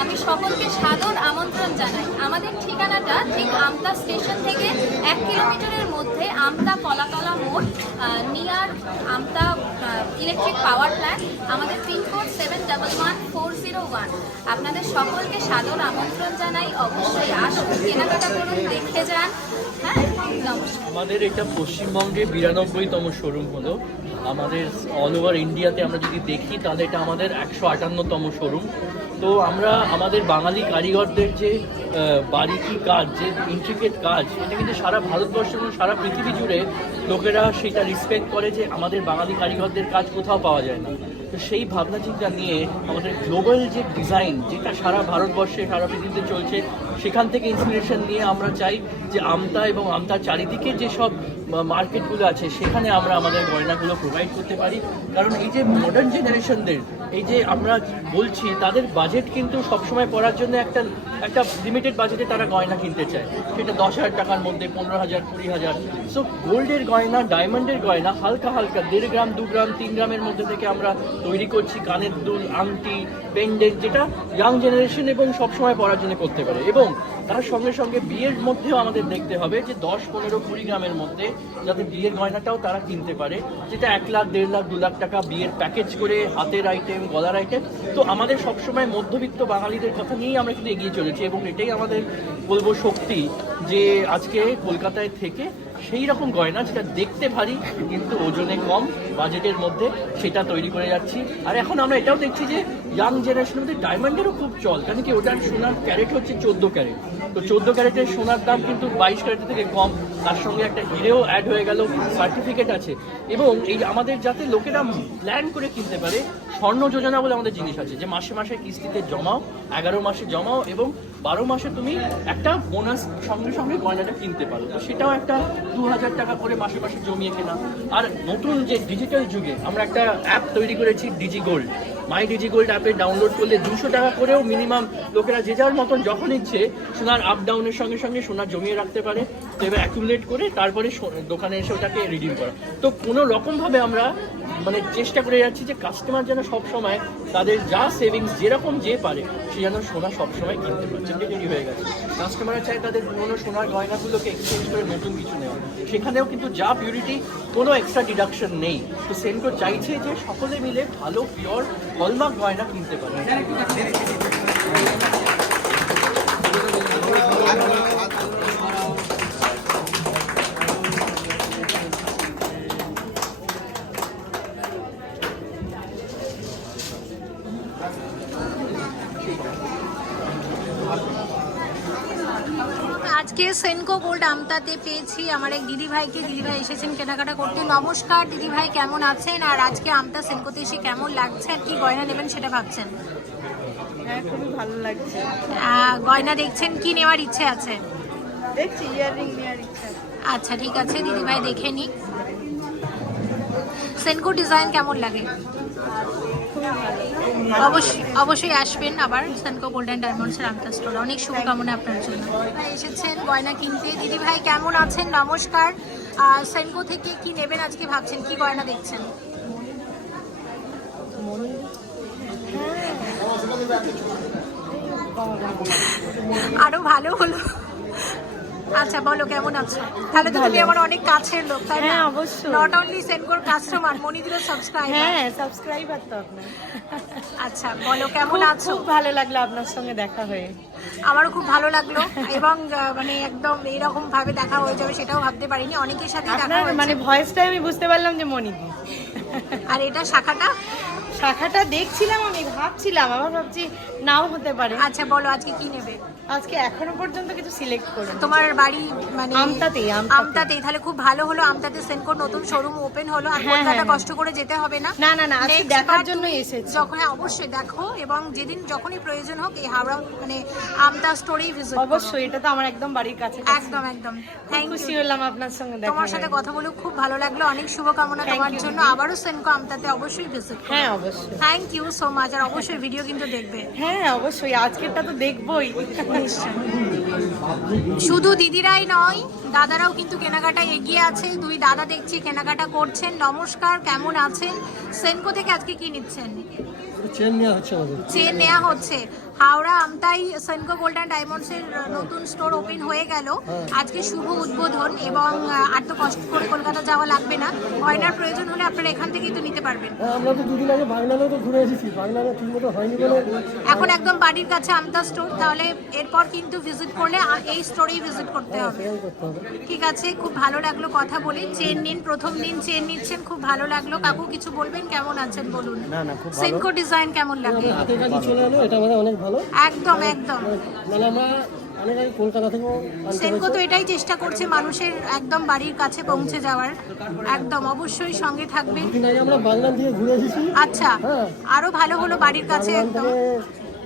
আমি সকলকে সাদর আমন্ত্রণ জানাই। আমাদের ঠিকানাটা ঠিক আমতা স্টেশন থেকে এক কিলোমিটারের মধ্যে আমতা কলাতলা মোড় near Amta electric power plant আমাদের pin code seven double one four zero one আপনাদের সকলকে সাদর আমন্ত্রণ জানাই। অবশ্যই আসুন, কেনাকাটা করুন, দেখে যান। হ্যাঁ আমাদের এটা পশ্চিমবঙ্গে বিরানব্বইতম শোরুম হলো। আমাদের অল ওভার ইন্ডিয়াতে আমরা যদি দেখি, তাহলে এটা আমাদের একশো আটান্নতম শোরুম তো আমরা আমাদের বাঙালি কারিগরদের যে বাড়িটি কাজ, যে ইন্ট্রিকেট কাজ, এটা কিন্তু সারা ভারতবর্ষ এবং সারা পৃথিবী জুড়ে লোকেরা সেটা রেসপেক্ট করে যে আমাদের বাঙালি কারিগরদের কাজ কোথাও পাওয়া যায় না। তো সেই ভাবনা চিন্তা নিয়ে আমাদের গ্লোবাল যে ডিজাইন যেটা সারা ভারতবর্ষে, সারা পৃথিবীতে চলছে সেখান থেকে ইন্সপিরেশন নিয়ে আমরা চাই যে আমতা এবং আমতার চারিদিকে যেসব মার্কেটগুলো আছে, সেখানে আমরা আমাদের গয়নাগুলো প্রোভাইড করতে পারি। কারণ এই যে মডার্ন জেনারেশনদের এই যে আমরা বলছি, তাদের বাজেট কিন্তু সবসময় পড়ার জন্য একটা একটা লিমিটেড বাজেটে তারা গয়না কিনতে চায়। সেটা দশ হাজার টাকার মধ্যে, পনেরো হাজার, কুড়ি হাজার। সো গোল্ডের গয়না ডায়মন্ডের গয়না, হালকা হালকা, দেড় গ্রাম, দু গ্রাম, তিন গ্রামের মধ্যে থেকে আমরা তৈরি করছি, কানের দুল, আংটি পেন্ডেন্ট যেটা ইয়াং জেনারেশন এবং সবসময় পড়ার জন্য করতে পারে। এবং তার সঙ্গে সঙ্গে বিয়ের মধ্যেও আমাদের দেখতে হবে যে দশ পনেরো কুড়ি গ্রামের মধ্যে যাতে বিয়ের গয়নাটাও তারা কিনতে পারে। যেটা এক লাখ, দেড় লাখ, দু লাখ টাকা বিয়ের প্যাকেজ করে হাতের আইটেম গলার আইটেম তো আমাদের সবসময় মধ্যবিত্ত বাঙালিদের কথা নিয়েই আমরা কিন্তু এগিয়ে চলেছি এবং এটাই আমাদের বলব শক্তি যে আজকে কলকাতায় থেকে সেই রকম গয়না যেটা দেখতে ভারী, কিন্তু ওজনে কম, বাজেটের মধ্যে সেটা তৈরি করে যাচ্ছি। আর এখন আমরা এটাও দেখছি যে ইয়াং জেনারেশনের মধ্যে ডায়মন্ডেরও খুব চল। কারণ কি ওটার সোনার ক্যারেট হচ্ছে চোদ্দ ক্যারেট। তো চোদ্দ ক্যারেটের সোনার দাম কিন্তু বাইশ ক্যারেটের থেকে কম। তার সঙ্গে একটা হিরেও অ্যাড হয়ে গেল সার্টিফিকেট আছে। এবং এই আমাদের যাতে লোকেরা প্ল্যান করে কিনতে পারে, স্বর্ণ যোজনা বলে আমাদের জিনিস আছে। যে মাসে মাসে কিস্তিতে জমাও, এগারো মাসে জমাও এবং বারো মাসে তুমি একটা বোনাস সঙ্গে সঙ্গে গয়নাটা কিনতে পারো। তো সেটাও একটা দু হাজার টাকা করে মাসে মাসে জমিয়ে কেনা। আর নতুন যে ডিজিটাল যুগে আমরা একটা অ্যাপ তৈরি করেছি Digi Gold my Digi Gold অ্যাপে ডাউনলোড করলে দুশো টাকা করেও মিনিমাম লোকেরা যে যার মতন যখন ইচ্ছে সোনার আপ ডাউনের সঙ্গে সঙ্গে সোনা জমিয়ে রাখতে পারে। এবার অ্যাকুমুলেট করে তারপরে দোকানে এসে ওটাকে রিডিম করা। তো কোনো রকমভাবে আমরা মানে চেষ্টা করে যাচ্ছি যে কাস্টমার যেন সবসময় তাদের যা সেভিংস যেরকম যে পারে, সে যেন সোনা সবসময় কিনতে পারে। যেটা তৈরি হয়ে গেছে। কাস্টমাররা চায় তাদের পুরোনো সোনার গয়নাগুলোকে এক্সচেঞ্জ করে নতুন কিছু নেওয়া সেখানেও কিন্তু যা পিউরিটি কোনো এক্সট্রা ডিডাকশন নেই। তো সেন্টো চাইছে যে সকলে মিলে ভালো পিওর হলমার্ক গয়না কিনতে পারে। আজকে সেনকো গোল্ড আমতাতে পেয়েছি। আমার এক দিদি ভাইকে। দিদি ভাই এসেছেন কেনাকাটা করতে। নমস্কার দিদি ভাই কেমন আছেন? আর আজকে আমতা সেনকোতে এসে কেমন লাগছে? আর কি গয়না নেবেন সেটা ভাবছেন? হ্যাঁ খুবই ভালো লাগছে। গয়না দেখছেন? কি নেওয়ার ইচ্ছে আছে? দেখছি ইয়াররিং নেওয়ার ইচ্ছা আচ্ছা ঠিক আছে। দিদি ভাই দেখে নি সেনকো ডিজাইন কেমন লাগে? খুবই ভালো। অবশ্যই অবশ্যই আসবেন আবার সেনকো গোল্ড অ্যান্ড ডায়মন্ডসের আমতা স্টোর অনেক শুভকামনা আপনার জন্য। এসেছেন, গয়না কিনতে। দিদি ভাই, কেমন আছেন? নমস্কার। সেনকো থেকে কি নেবেন আজকে ভাবছেন? কি গয়না দেখছেন? আরও ভালো হলো। আচ্ছা বলো কেমন আছো? তাহলে তো তুমি আমার অনেক কাছের লোক তাই না? হ্যাঁ, অবশ্যই। নট অনলি সেনকোর কাস্টমার মনিদিরও সাবস্ক্রাইবার হ্যাঁ সাবস্ক্রাইবার তো আপনার। আচ্ছা বলো কেমন আছো? খুব ভালো লাগল আপনার সঙ্গে দেখা হয়ে। আমারও খুব ভালো লাগল এবং মানে একদম এইরকম ভাবে দেখা হয়ে যাবে সেটাও ভাবতে পারিনি। অনেকের সাথে দেখা মানে ভয়েসটা আমি বুঝতে পারলাম যে মনিদি আর এটা শাখাটা? শাখাটা দেখছিলাম আমি ভাবছিলাম আবার ভাবছি নাও হতে পারে। আচ্ছা বলো আজকে কি নেবে? আজকে এখনও পর্যন্ত কিছু সিলেক্ট করে তোমার বাড়ি মানে আমতাতেই, আমতাতেই। আমতাতেই তাহলে খুব ভালো হলো আমতাতে সেনকোর নতুন শোরুম ওপেন হলো আর হ্যাঁ, কলকাতা হ্যাঁ, কষ্ট করে যেতে হবে না। না, না, না, আজকে দেখার তুমি এসেছি। যখন হ্যাঁ অবশ্যই দেখো এবং যেদিন যখনই প্রয়োজন হোক এই হাওড়া মানে আমতা স্টোরেই ভিজিট অবশ্যই এটা তো আমার একদম বাড়ির কাছে একদম একদম। থ্যাংক খুশি হলাম আপনার সঙ্গে দেখা তোমার সাথে কথা বলে খুব ভালো লাগল। অনেক শুভকামনা তোমার জন্য। আবারও সেনকো আমতাতে অবশ্যই ভিজিট হ্যাঁ থ্যাংক ইউ সো মাচ আর অবশ্যই ভিডিও কিন্তু দেখবে। হ্যাঁ অবশ্যই আজকেরটা তো দেখবই। শুধু দিদিরাই নয় দাদারাও কিন্তু কেনাকাটায় এগিয়ে আছে। দুই দাদা দেখছি কেনাকাটা করছেন। নমস্কার কেমন আছেন? সেনকো থেকে আজকে কি নিচ্ছেন? চেন নেওয়া হচ্ছে চেন নেওয়া হচ্ছে। হাওড়া আমতাই সেনকো গোল্ডেন ডায়মন্ডস এর নতুন স্টোর ওপেন হয়ে গেল। আজকে শুভ উদ্বোধন এবং আর তো কষ্ট করে কলকাতা যাওয়া লাগবে না। গয়নার প্রয়োজন হলে আপনারা এখান থেকেই তো নিতে পারবেন। হ্যাঁ আমরা তো দুদিন আগে বাগনানেও তো ঘুরে এসেছি। বাগনানে ঠিক মতো হয়নি বলে এখন একদম বাড়ির কাছে আমতা স্টোর তাহলে এরপর কিন্তু ভিজিট করলে এই স্টোরেই ভিজিট করতে হবে। সেটাই করতে হবে। ঠিক আছে খুব ভালো লাগল কথা বলে। চেন নিন প্রথম দিন চেন নিচ্ছেন খুব ভালো লাগল। কাকু কিছু বলবেন? কেমন আছেন বলুন? না না খুব ভালো। সেনকো ডিজাইন কেমন লাগে? চলে এলো এটা আমাদের অনেক ভালো? একদম একদম। মানে আমরা অনেক আগে কলকাতা থেকেও সেনকো তো এটাই চেষ্টা করছে মানুষের একদম বাড়ির কাছে পৌঁছে যাওয়ার। একদম অবশ্যই সঙ্গে আগে আমরা বাগনান দিয়ে ঘুরে এসেছি। আচ্ছা হ্যাঁ। আরও ভালো হলো বাড়ির কাছে একদম।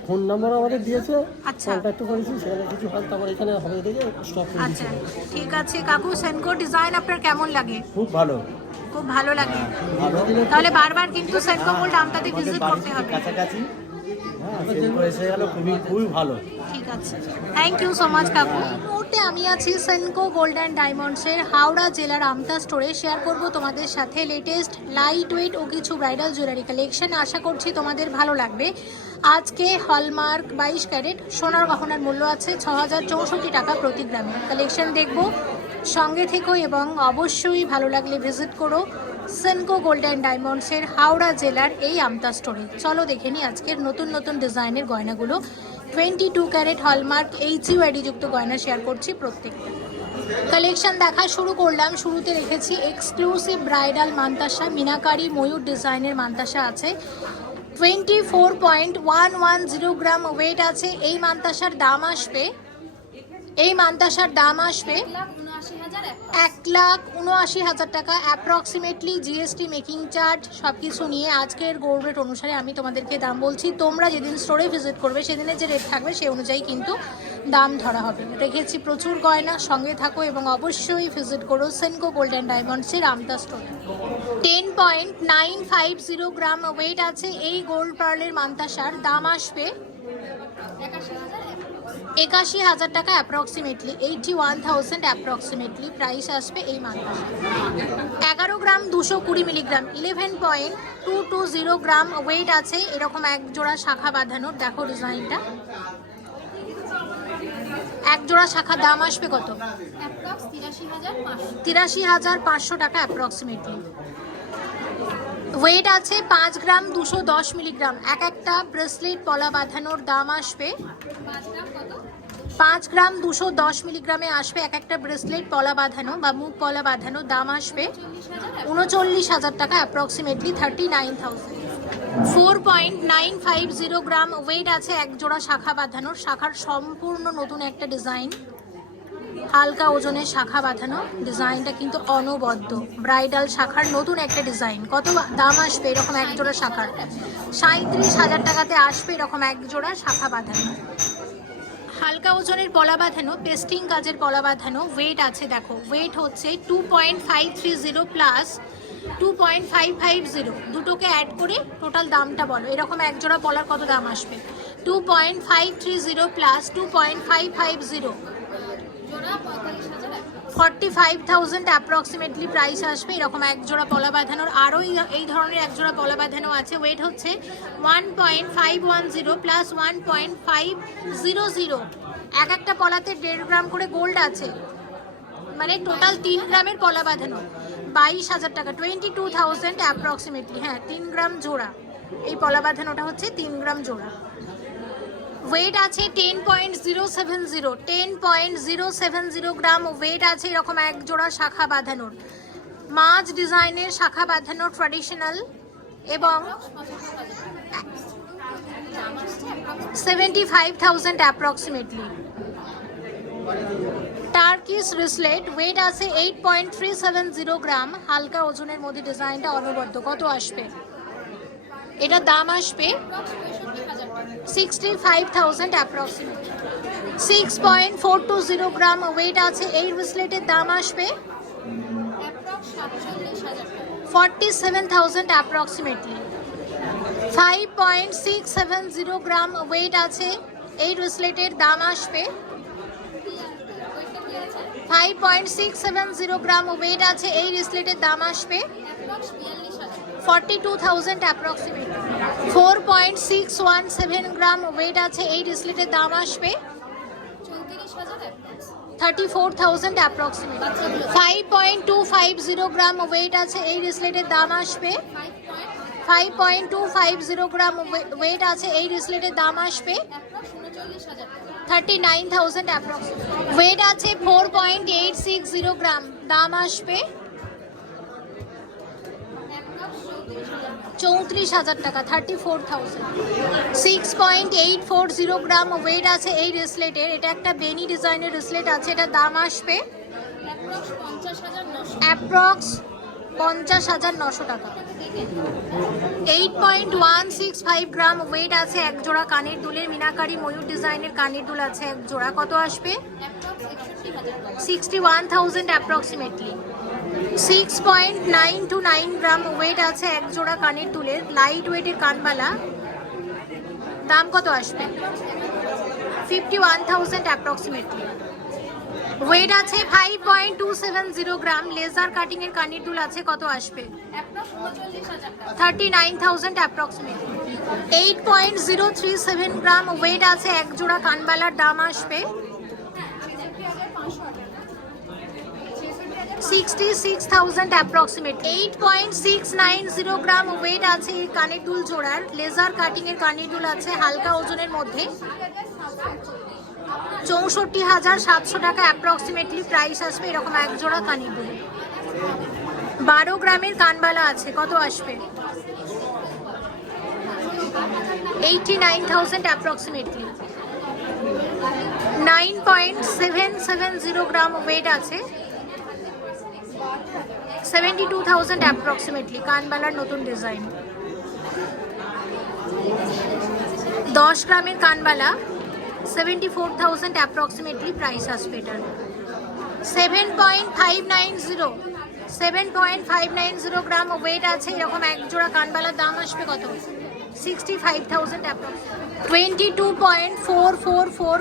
ফোন নাম্বার আমাদের দিয়েছে। আচ্ছা। কন্ট্যাক্ট করেছি সেখানে কিছু হয় তারপর এখানে হবে দেখে করে আচ্ছা ঠিক আছে। কাকু সেনকো ডিজাইন আপনার কেমন লাগে? খুব ভালো। খুব ভালো লাগে। তাহলে বারবার কিন্তু সেনকো গোল্ড আমটাতে ভিজিট করতে হবে। কাছাকাছি। হ্যাঁ এসে গেল খুবই খুবই ভালো। ঠিক আছে। থ্যাংক ইউ সো মাচ কাকু। মুহূর্তে আমি আছি সেনকো গোল্ড অ্যান্ড ডায়মন্ডসের হাওড়া জেলার আমতা স্টোরে শেয়ার করব তোমাদের সাথে লেটেস্ট লাইট ওয়েট ও কিছু ব্রাইডাল জুয়েলারি কালেকশন আশা করছি তোমাদের ভালো লাগবে। আজকে হলমার্ক বাইশ ক্যারেট সোনার গহনার মূল্য আছে ছ হাজার চৌষট্টি টাকা প্রতি গ্রামে। কালেকশন দেখব। সঙ্গে থেকো এবং অবশ্যই ভালো লাগলে ভিজিট করো সেনকো গোল্ড অ্যান্ড ডায়মন্ডসের হাওড়া জেলার এই আমতা স্টোরে চলো দেখে নিই আজকের নতুন নতুন ডিজাইনের গয়নাগুলো। Twenty two carat hallmark H যুক্ত গয়না শেয়ার করছি প্রত্যেকটা। কালেকশন দেখা শুরু করলাম। শুরুতে রেখেছি এক্সক্লুসিভ ব্রাইডাল মান্তাসা, মিনাকারি, ময়ূর ডিজাইনের মান্তাসা আছে। Twenty four point one one zero gram weight আছে। এই মান্তাসার দাম আসবে। এই মান্তাসার দাম আসবে এক লাখ উনআশি হাজার টাকা অ্যাপ্রক্সিমেটলি জিএসটি মেকিং চার্জ সব কিছু নিয়ে আজকের গোল্ড রেট অনুসারে আমি তোমাদেরকে দাম বলছি। তোমরা যেদিন স্টোরে ভিজিট করবে, সেদিনের যে রেট থাকবে সেই অনুযায়ী কিন্তু দাম ধরা হবে। রেখেছি প্রচুর গয়না, সঙ্গে থাকো এবং অবশ্যই ভিজিট করো সেনকো গোল্ড অ্যান্ড ডায়মন্ডসের আমতা স্টোরে ten point nine five zero gram weight আছে। এই গোল্ড পার্লের মান্তাসার দাম আসবে একাশি হাজার একাশি হাজার টাকা approximately eighty one thousand approximately price আসবে এই মালটা এগারো গ্রাম দুশো কুড়ি milligram eleven point two two zero gram weight আছে এরকম এক জোড়া শাখা বাঁধানোর দেখো ডিজাইনটা এক জোড়া শাখা দাম আসবে কত? তিরাশি হাজার পাঁচশো। টাকা অ্যাপ্রক্সিমেটলি ওয়েট আছে পাঁচ গ্রাম দুশো দশ মিলিগ্রাম। এক একটা ব্রেসলেট পলা বাঁধানোর দাম আসবে পাঁচ গ্রাম দুশো দশ মিলিগ্রামে আসবে এক একটা ব্রেসলেট পলা বাঁধানো বা মুখ পলা বাঁধানো দাম আসবে উনচল্লিশ হাজার টাকা approximately thirty nine thousand four point nine five zero gram weight আছে এক জোড়া শাখা বাঁধানোর। শাখার সম্পূর্ণ নতুন একটা ডিজাইন হালকা ওজনের শাখা বাঁধানো ডিজাইনটা কিন্তু অনবদ্য। ব্রাইডাল শাখার নতুন একটা ডিজাইন। কত দাম আসবে এরকম এক জোড়া শাখার? সাঁত্রিশ হাজার টাকাতে আসবে এরকম এক জোড়া শাখা বাঁধানো। হালকা ওজনের পলা বাঁধানো পেস্টিং কাজের পলা বাঁধানো ওয়েট আছে দেখো। ওয়েট হচ্ছে two point five three zero plus two point five five zero দুটোকে অ্যাড করে টোটাল দামটা বলো। এরকম এক জোড়া পলার কত দাম আসবে? Two point five three zero plus two point five five zero জোড়া পঁয়তাল্লিশ হাজার এক forty five thousand approximately price আসবে। এরকম এক জোড়া পলা বাঁধানোর আরও এই- ধরনের এক জোড়া পলা বাঁধানো আছে। ওয়েট হচ্ছে one point five one zero plus one point five zero zero এক একটা পলাতে দেড় গ্রাম করে গোল্ড আছে। মানে টোটাল তিন গ্রামের পলা বাঁধানো। বাইশ হাজার টাকা টোয়েন্টি টু থাউজেন্ড অ্যাপ্রক্সিমেটলি হ্যাঁ তিন গ্রাম জোড়া। এই পলা বাঁধানোটা হচ্ছে তিন গ্রাম জোড়া। ওয়েট আছে ten point zero seven zero ten point zero seven zero gram weight আছে এরকম এক জোড়া শাখা বাঁধানোর। মাছ ডিজাইনের শাখা বাঁধানো ট্র্যাডিশনাল এবং seventy five thousand approximately Turkish wristlet weight আছে eight point three seven zero gram, হালকা ওজনের মধ্যে ডিজাইনটা অনবদ্য। কত আসবে? এটার দাম আসবে sixty five thousand approximate six point four two zero gram weight আছে এই ব্রেসলেটের দাম আসবে forty seven thousand approximately five point six seven zero gram weight আছে এই ব্রেসলেটের দাম আসবে five point six seven zero gram weight আছে এই ব্রেসলেটের দাম আসবে forty two thousand approximate four point six one seven gram weight আছে এই ব্রেসলেটের দাম আসবে। Thirty four thousand approximate five point two five zero gram weight আছে এই ব্রেসলেটের দাম আসবে। Five point two five zero gram weight আছে এই ব্রেসলেটের দাম আসবে। Thirty nine thousand approximate weight আছে four point eight six zero gram দাম আসবে। চৌত্রিশ হাজার টাকা thirty four thousand six point eight four zero gram weight আছে এই ব্রেসলেটের এটা একটা বেনি ডিজাইনের ব্রেসলেট আছে, এটার দাম আসবে অ্যাপ্রক্স পঞ্চাশ হাজার নশো টাকা। Eight point one six five gram weight আছে, এক জোড়া কানের দুলের মিনাকারি ময়ূর ডিজাইনের কানের দুল আছে, এক জোড়া। কত আসবে? Sixty one thousand approximately six point nine two nine gram weight আছে এক জোড়া কানের দুলের লাইট ওয়েটের কানবালা দাম কত আসবে? Fifty one thousand approximately weight আছে five point two seven zero gram laser cutting এর কানের দুল আছে কত আসবে? Thirty nine thousand approximately eight point zero three seven gram weight আছে এক জোড়া কানবালার দাম আসবে। Sixty six thousand approximate eight point six nine zero gram weight আছে এই কানের জোড়ার। লেজার কাটিং এর কানের দুল আছে হালকা ওজনের মধ্যে। চৌষট্টি হাজার সাতশো টাকা অ্যাপ্রক্সিমেটলি প্রাইস আসবে এরকম এক জোড়া কানের বারো গ্রামের কানবালা আছে, কত আসবে? Eighty nine thousand approximately nine point seven seven zero gram weight আছে। সেভেন্টি টু থাউজেন্ড অ্যাপ্রক্সিমেটলি কানবালার নতুন ডিজাইন দশ গ্রামের কানবালা, seventy four thousand approximately price আসবে এটার। Seven point five nine zero, seven point five nine zero gram weight আছে, এরকম এক জোড়া কানবালার দাম আসবে কত?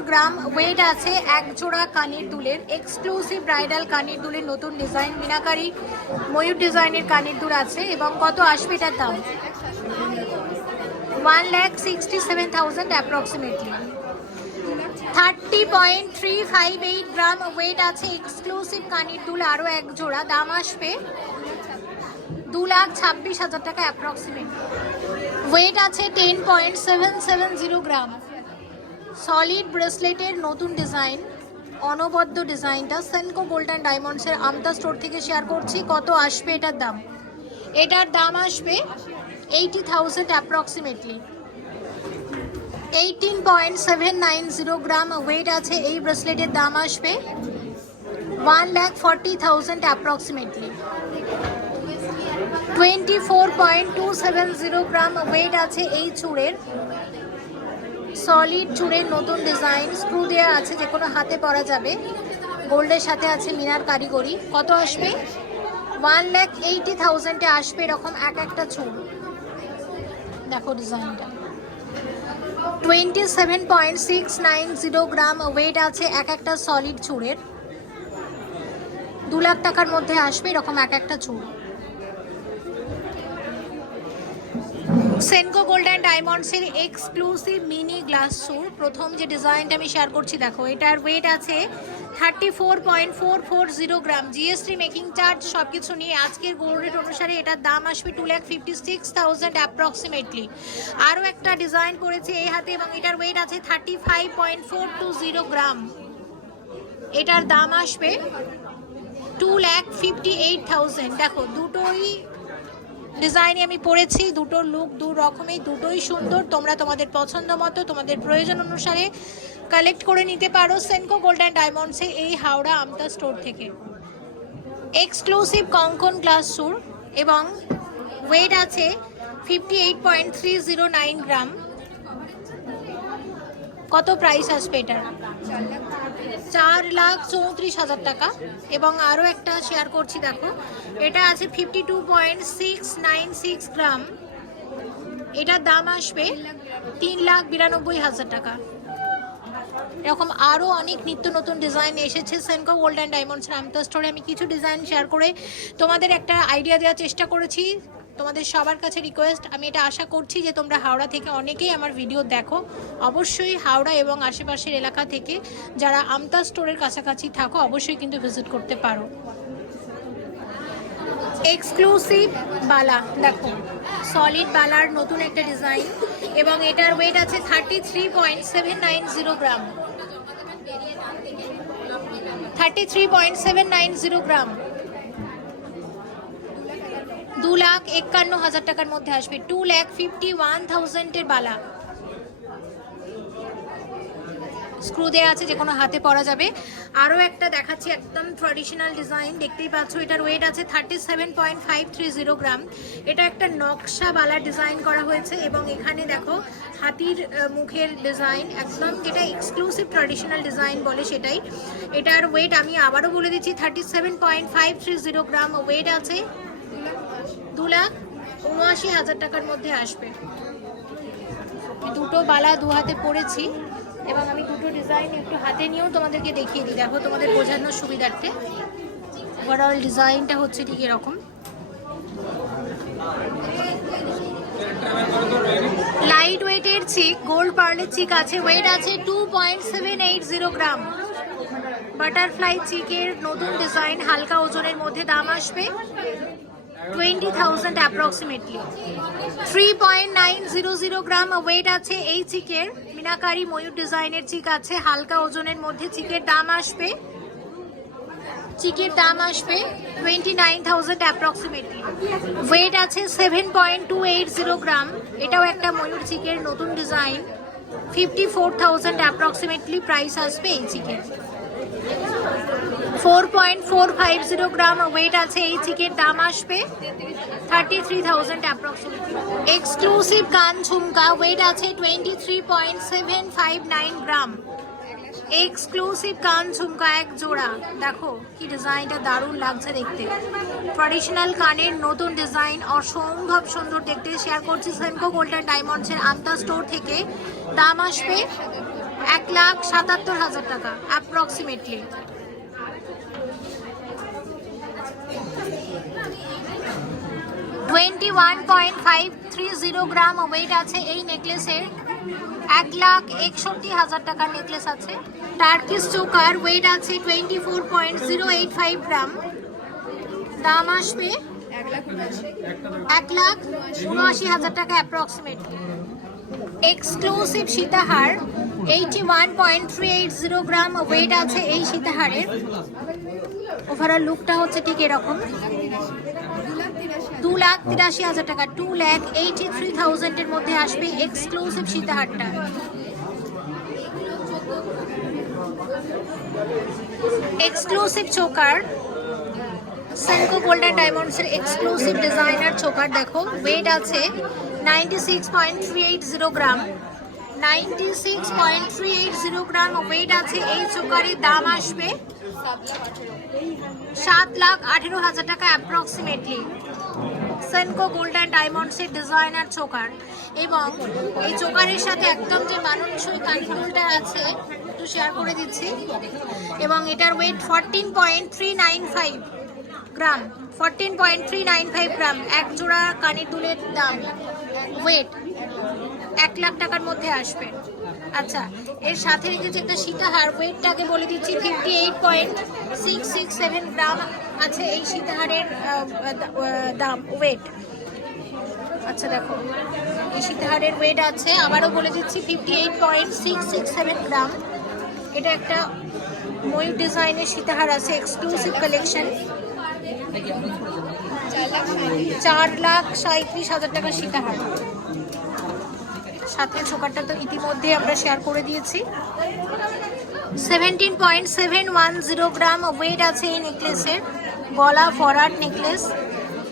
গ্রাম ওয়েট আছে এক জোড়া কানের দুলের এক্সক্লুসিভ ব্রাইডাল কানের দুলের, নতুন ডিজাইন মিনাকারি, ময়ূর ডিজাইনের কানের দুল আছে এবং কত আসবে এটার দাম? One lakh sixty seven thousand approximately thirty point three five eight gram weight আছে এক্সক্লুসিভ কানের দুল আরও এক জোড়া, দাম আসবে দু লাখ ছাব্বিশ হাজার টাকা অ্যাপ্রক্সিমেট ওয়েট আছে ten point seven seven zero gram solid ব্রেসলেটের নতুন ডিজাইন অনবদ্য ডিজাইনটা সেনকো গোল্ড অ্যান্ড ডায়মন্ডসের আমতা স্টোর থেকে শেয়ার করছি। কত আসবে এটার দাম? এটার দাম আসবে eighty thousand approximately eighteen point seven nine zero gram weight আছে, এই ব্রেসলেটের দাম আসবে one lakh forty thousand approximately twenty four point two seven zero gram weight আছে এই চূড়ের। সলিড চূড়ের নতুন ডিজাইন স্ক্রু দেওয়া আছে, যে কোনো হাতে পরা যাবে। গোল্ডের সাথে আছে মিনার কারিগরি। কত আসবে? ওয়ান ল্যাক এইটি থাউজেন্ডে আসবে এরকম এক একটা চুড়। দেখো ডিজাইনটা twenty seven point six nine zero gram weight আছে এক একটা সলিড চুড়ের। দু লাখ টাকার মধ্যে আসবে এরকম এক একটা চুড়। সেনকো গোল্ড অ্যান্ড ডায়মন্ডসের এক্সক্লুসিভ মিনি গ্লাস চুর প্রথম যে ডিজাইনটা আমি শেয়ার করছি, দেখো, এটার ওয়েট আছে thirty four point four four zero gram GST making charge সব কিছু নিয়ে আজকের গোল্ড রেট অনুসারে এটার দাম আসবে two lakh fifty six thousand approximately আরও একটা ডিজাইন করেছে এই হাতে এবং এটার ওয়েট আছে thirty five point four two zero gram এটার দাম আসবে two lakh fifty eight thousand দেখো, দুটোই ডিজাইনে আমি পরেছি দুটোর লুক দু রকমই, দুটোই সুন্দর। তোমরা তোমাদের পছন্দ মতো, তোমাদের প্রয়োজন অনুসারে কালেক্ট করে নিতে পারো সেনকো গোল্ড অ্যান্ড ডায়মন্ডসে এই হাওড়া আমতা স্টোর থেকে। এক্সক্লুসিভ কঙ্কন গ্লাস সুর এবং ওয়েট আছে fifty eight point three zero nine gram কত প্রাইস আসবে এটার চার লাখ চৌত্রিশ হাজার টাকা। এবং আরও একটা শেয়ার করছি, দেখো। এটা আছে fifty two point six nine six gram এটার দাম আসবে তিন লাখ বিরানব্বই হাজার টাকা। এরকম আরও অনেক নিত্য নতুন ডিজাইন এসেছে সেনকো গোল্ড অ্যান্ড ডায়মন্ডস রামতা স্টোরে আমি কিছু ডিজাইন শেয়ার করে তোমাদের একটা আইডিয়া দেওয়ার চেষ্টা করেছি। তোমাদের সবার কাছে রিকোয়েস্ট আমি এটা আশা করছি যে তোমরা হাওড়া থেকে অনেকেই আমার ভিডিও দেখো। অবশ্যই হাওড়া এবং আশেপাশের এলাকা থেকে যারা আমতা স্টোরের কাছাকাছি থাকো, অবশ্যই কিন্তু ভিজিট করতে পারো। এক্সক্লুসিভ বালা, দেখো সলিড বালার নতুন একটা ডিজাইন এবং এটার ওয়েট আছে thirty three point seven nine zero gram thirty three point seven nine zero gram দু লাখ একান্ন হাজার টাকার মধ্যে আসবে। টু ল্যাক ফিফটি ওয়ান থাউজেন্ডের বালা। স্ক্রু দেওয়া আছে, যে কোনো হাতে পরা যাবে। আরও একটা দেখাচ্ছি, একদম ট্র্যাডিশনাল ডিজাইন দেখতেই পাচ্ছ এটার ওয়েট আছে thirty seven point five three zero gram. এটা একটা নকশা বালা ডিজাইন করা হয়েছে এবং এখানে দেখো হাতির মুখের ডিজাইন একদম যেটা এক্সক্লুসিভ ট্র্যাডিশনাল ডিজাইন বলে সেটাই। এটার ওয়েট আমি আবারও বলে দিচ্ছি thirty seven point five three zero gram weight আছে। দু লাখ উনআশি হাজার টাকার মধ্যে আসবে। দুটো বালা দু হাতে পরেছি এবং আমি দুটো ডিজাইন একটু হাতে নিয়েও তোমাদেরকে দেখিয়ে দিই। দেখো তোমাদের বোঝানোর সুবিধার্থে। ওভারঅল ডিজাইনটা হচ্ছে ঠিক এরকম। লাইট ওয়েটের চিক গোল্ড পার্লের চিক আছে। ওয়েট আছে two point seven eight zero gram butterfly চিকের নতুন ডিজাইন হালকা ওজনের মধ্যে দাম আসবে। Twenty thousand approximately three point nine zero zero gram weight আছে এই চিকের। মিনাকারি ময়ূর ডিজাইনের চিক আছে, হালকা ওজনের মধ্যে চিকের দাম আসবে। চিকের দাম আসবে twenty nine thousand approximately weight আছে seven point two eight zero gram এটাও একটা ময়ূর চিকের নতুন design. Fifty four thousand approximately price আসবে এই চিকের। Four point four five zero gram weight আছে এই চিকের দাম আসবে thirty three thousand approximately exclusive কান ঝুমকা ওয়েট আছে twenty three point seven five nine gram exclusive কান ঝুমকা, এক জোড়া। দেখো, কি ডিজাইনটা দারুণ লাগছে দেখতে। ট্র্যাডিশনাল কানের নতুন ডিজাইন, অসম্ভব সুন্দর দেখতে। শেয়ার করছি সেনকো গোল্ডেন ডায়মন্ডসের আন্তা স্টোর থেকে। দাম আসবে এক লাখ সাতাত্তর হাজার টাকা approximately twenty one point five three zero gram weight আছে এই নেকলেসের এক লাখ একষট্টি হাজার টাকার নেকলেস আছে। টার্কিস চোকার ওয়েট আছে twenty four point zero eight five gram দাম আসবে এক লাখ উনআশি হাজার টাকা approximately exclusive সীতাহার eighty one point three eight zero gram weight আছে এই সীতাহারের। ওভারঅল লুকটা হচ্ছে ঠিক এরকম। দু লাখ তিরাশি হাজার টাকা টু ল্যাক এইটি থ্রি থাউজেন্ডের মধ্যে আসবে এক্সক্লুসিভ সীতাহারটা। এক্সক্লুসিভ চোকার সেনকো গোল্ডেন ডায়মন্ডসের এক্সক্লুসিভ ডিজাইনার চোকার দেখো। ওয়েট আছে ninety six point three eight zero gram ninety six point three eight zero gram weight আছে এই চোকারের দাম আসবে সাত লাখ আঠেরো হাজার টাকা অ্যাপ্রক্সিমেটলি সেনকো গোল্ডেন ডায়মন্ডসের ডিজাইনার চোকার। এবং এই চোকারের সাথে একদম যে মানুষই কানফুলটা আছে, একটু শেয়ার করে দিচ্ছি। এবং এটার weight fourteen point three nine five gram fourteen point three nine five gram এক জোড়া কানের দুলের দাম। ওয়েট এক লাখ টাকার মধ্যে আসবে। আচ্ছা এর সাথে রেখেছে একটা সীতাহার ওয়েটটাকে বলে দিচ্ছি fifty eight point six six seven gram আছে এই সীতাহারের দাম ওয়েট আচ্ছা দেখো। এই সীতাহারের ওয়েট আছে, আবারও বলে দিচ্ছি fifty eight point six six seven gram এটা একটা ময়ূর ডিজাইনের সীতাহার আছে এক্সক্লুসিভ কালেকশন চার লাখ সাঁত্রিশ হাজার টাকা সীতাহার। সাথে ছোকারটা তো ইতিমধ্যে আমরা শেয়ার করে দিয়েছি। Seventeen point seven one zero gram weight আছে এই নেকলেসের গলা ফরাট নেকলেস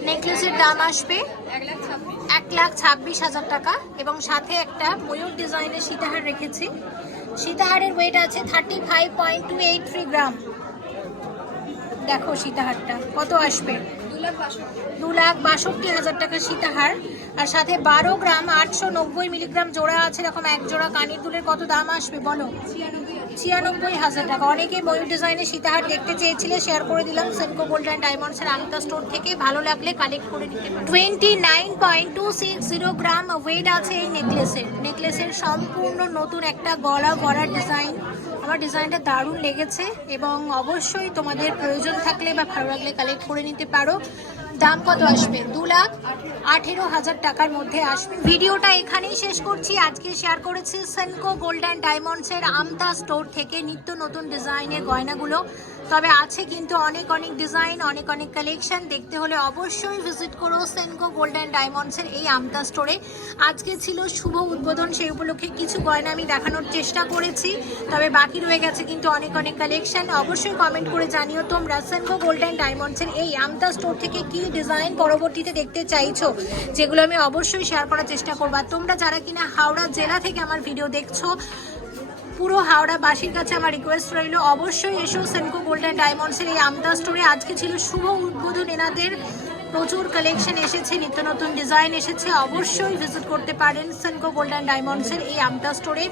নেকলেসের দাম আসবে এক লাখ ছাব্বিশ হাজার টাকা এবং সাথে একটা ময়ূর ডিজাইনের সীতাহার রেখেছি। সীতাহারের ওয়েট আছে thirty five point two eight three gram দেখো সীতাহারটা, কত আসবে? দু লাখ বাষট্টি হাজার টাকা সীতাহার। আর সাথে বারো গ্রাম আটশো নব্বই মিলিগ্রাম জোড়া আছে, এরকম এক জোড়া কানের দুলের কত দাম আসবে বলো? ছিয়ানব্বই হাজার টাকা। অনেকেই ময়ূর ডিজাইনের সীতাহার দেখতে চেয়েছিলে শেয়ার করে দিলাম সেনকো গোল্ড অ্যান্ড ডায়মন্ডসের আমিতা স্টোর থেকে। ভালো লাগলে কালেক্ট করে নিতে twenty nine point two six zero gram weight আছে এই নেকলেসের নেকলেসের সম্পূর্ণ নতুন একটা গলা গড়ার ডিজাইন আমার ডিজাইনটা দারুণ লেগেছে এবং অবশ্যই তোমাদের প্রয়োজন থাকলে বা ভালো লাগলে কালেক্ট করে নিতে পারো। দাম কত আসবে? দু লাখ আঠেরো হাজার টাকার মধ্যে আসবে। ভিডিওটা এখানেই শেষ করছি। আজকে শেয়ার করেছি সেনকো গোল্ড অ্যান্ড ডায়মন্ডসের আমতা স্টোর থেকে নিত্য নতুন ডিজাইনের গয়নাগুলো। তবে আছে কিন্তু অনেক অনেক ডিজাইন, অনেক অনেক কালেকশন। দেখতে হলে অবশ্যই ভিজিট করো সেনকো গোল্ড অ্যান্ড ডায়মন্ডসের এই আমতা স্টোরে। আজকে ছিল শুভ উদ্বোধন, সেই উপলক্ষে কিছু গয়না আমি দেখানোর চেষ্টা করেছি। তবে বাকি রয়ে গেছে কিন্তু অনেক অনেক কালেকশন। অবশ্যই কমেন্ট করে জানিও তোমরা সেনকো গোল্ড অ্যান্ড ডায়মন্ডসের এই আমতা স্টোর থেকে কি ডিজাইন পরবর্তীতে দেখতে চাইছো, যেগুলো আমি অবশ্যই শেয়ার করার চেষ্টা করব। তোমরা যারা কিনা হাওড়া জেলা থেকে আমার ভিডিও দেখছ পুরো হাওড়াবাসীর কাছে আমার রিকোয়েস্ট রইল, অবশ্যই এসো সেনকো গোল্ড অ্যান্ড ডায়মন্ডসের এই আমদা স্টোরে আজকে ছিল শুভ উদ্বোধন, এনাদের প্রচুর কালেকশন এসেছে, নিত্য নতুন ডিজাইন এসেছে, অবশ্যই ভিজিট করতে পারেন সেনকো গোল্ড অ্যান্ড ডায়মন্ডসের এই আমদা স্টোরে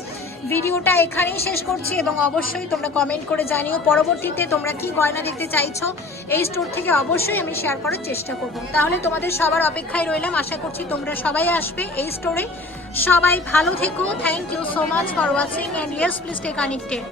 ভিডিওটা এখানেই শেষ করছি এবং অবশ্যই তোমরা কমেন্ট করে জানিও, পরবর্তীতে তোমরা কি গয়না দেখতে চাইছো এই স্টোর থেকে অবশ্যই আমি শেয়ার করার চেষ্টা করব। তাহলে তোমাদের সবার অপেক্ষায় রইলাম, আশা করছি তোমরা সবাই আসবে এই স্টোরে সবাই ভালো থেকো। Thank you so much for watching and yes please stay connected